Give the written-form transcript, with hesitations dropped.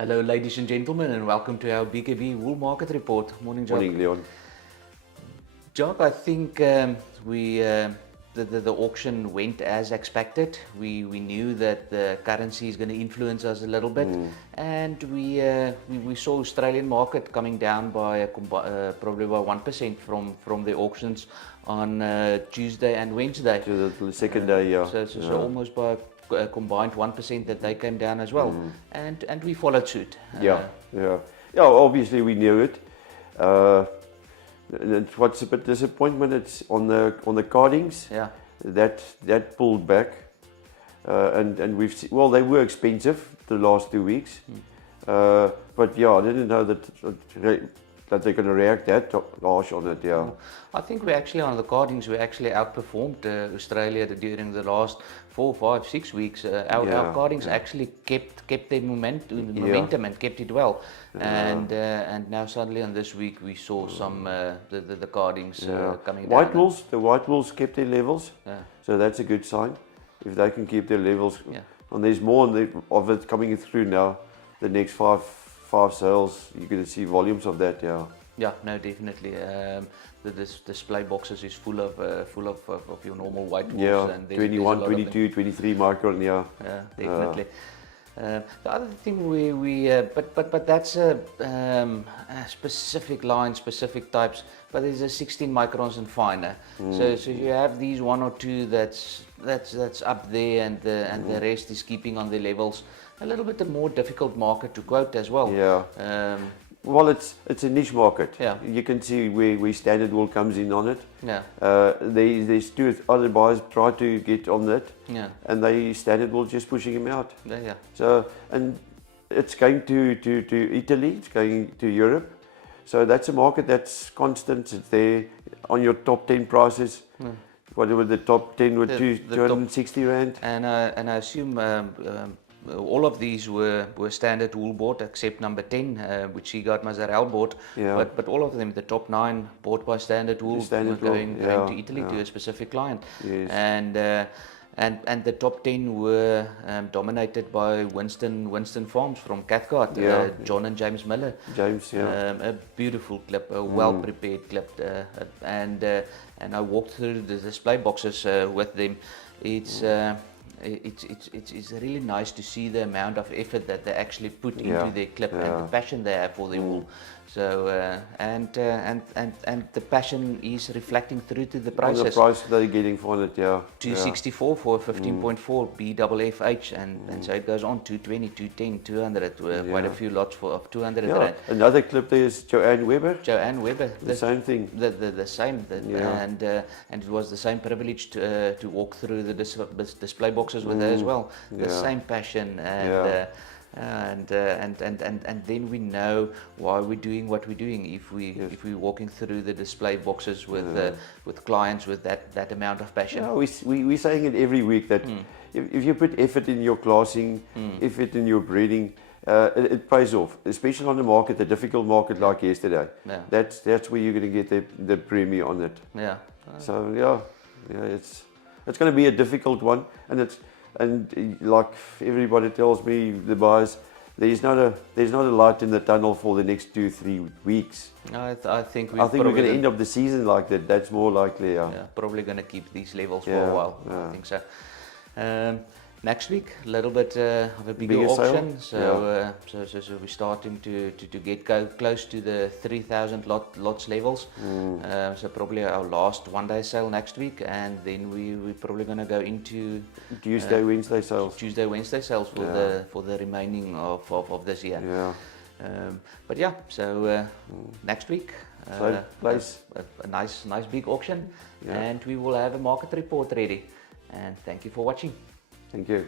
Hello ladies and gentlemen, and welcome to our BKB Wool Market Report. Morning, Jacques. Morning, Leon. Jacques, I think the auction went as expected. We knew that the currency is going to influence us a little bit, and we saw Australian market coming down by probably by 1% from the auctions on Tuesday and Wednesday. To the second day, yeah. So almost by a combined 1% that they came down as well, and we followed suit. Yeah. Obviously we knew it. What's a bit disappointment? It's on the cardings. Yeah. That pulled back, and we've seen, well, they were expensive the last 2 weeks, but yeah, I didn't know that they're going to react that harsh on it. Yeah. I think we actually on the cardings we actually outperformed Australia during the last 4, 5, 6 weeks. Our cardings actually kept their momentum and kept it well. And now suddenly on this week we saw some the cardings coming down. The white wools kept their levels, so that's a good sign. If they can keep their levels, and there's more of it coming through now. The next five sales, you're going to see volumes of that. Yeah, no, definitely. This display boxes is full of your normal white wools. Yeah, and 21, 22, 23 micron. Yeah, definitely. The other thing but that's a specific line, specific types. But there's a 16 microns and finer. So you have these one or two that's up there, and the rest is keeping on the levels. A little bit a more difficult market to quote as well. Yeah. Well, it's a niche market. Yeah. You can see where standard wool comes in on it. Yeah. There's 2 other buyers try to get on that. Yeah. And standard wool just pushing him out. Yeah. So, and it's going to Italy. It's going to Europe. So that's a market that's constant. It's there on your top 10 prices. Whatever the top 10 were, 260 rand. And I assume. All of these were standard wool bought except number 10, which he got Mozzarella bought. Yeah. But all of them, the top 9 bought by standard wool, going to Italy to a specific client. Yes. And the top 10 were dominated by Winston Farms from Cathcart, John and James Miller. A beautiful clip, a well prepared clip, and I walked through the display boxes with them. It's really nice to see the amount of effort that they actually put into their clip and the passion they have for the wool. So and the passion is reflecting through to the prices. The price they're getting for it, 264 for 15.4 BFFH, and so it goes on 220, 210, 200. Quite a few lots of 200 rand. Another clip there is Joanne Weber. The same thing. The same. And it was the same privilege to walk through the display boxes with her as well. The same passion and then we know why we're doing what we're doing if we're walking through the display boxes with clients with that amount of passion. We're saying it every week that if you put effort in your classing, effort in your breeding, it pays off, especially on a difficult market like yesterday. That's where you're going to get the premium on it. So it's going to be a difficult one, and like everybody tells me, the buyers, there's not a light in the tunnel for the next 2-3 weeks. I think we're going to end up the season like that. That's more likely. Probably going to keep these levels for a while. I think so. Next week, a little bit of a bigger auction. So we're starting to get close to the 3,000 lots levels. So probably our last one-day sale next week, and then we're probably going to go into Tuesday, Wednesday sales. For the remaining of this year. But so next week, a nice big auction, and we will have a market report ready. And thank you for watching. Thank you.